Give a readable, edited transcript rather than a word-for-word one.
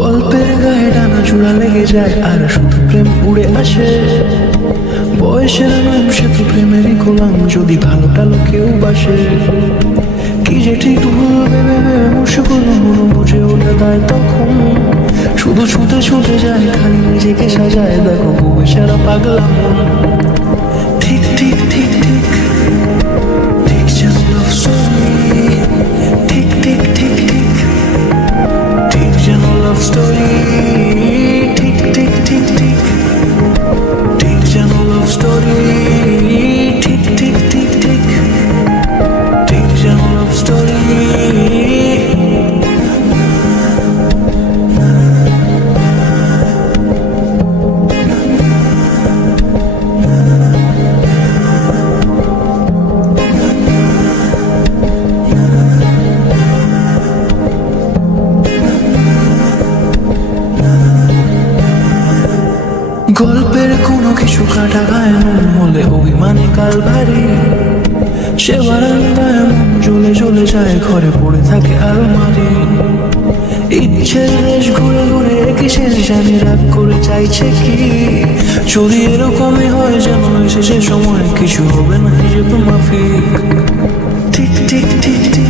গল্পের গায়ে ডানা চূড়া লেগে যায় আর শুধু প্রেম উড়ে আসে। বয়সের নাম সে তো প্রেমেরই গোলাম, যদি ভালো টালো কেউ বাসে। কি যে ঠিক ভুল ভেবে ভেবে মুশকুল মন বুঝে ওঠে তাই তখন শুধু ছুটে ছুটে যায়, খালি নিজেকে সাজায়। দেখো খুবই সারা পাগলা মন। ঠিক ঠিক ঠিক ঠিক ঠিক যেন লাভ স্টোরি। ঠিক ঠিক ঠিক ঠিক ঠিক যেন লাভ স্টোরি। ঠিক ঠিক ঠিক ঠিক ঠিক যেন লাভ স্টোরি। ঠিক ঠিক ঠিক ঠিক ঠিক যেন লাভ স্টোরি। গল্পের কোনো কিছু কাটা গায়ে মন হলে অভিমানে কাল ভারী। সে বারান্দায় মন জ্বলে জ্বলে যায়, ঘরে পড়ে থাকে আলমারি। ইচ্ছের দেশ ঘুরে ঘুরে কিসের জানি রাগ করে চাইছে কি। যদি এরকমই হয় যেন এসে সে সময় কিছু হবে না হিসেবে মাফিক। ঠিক ঠিক ঠিক ঠিক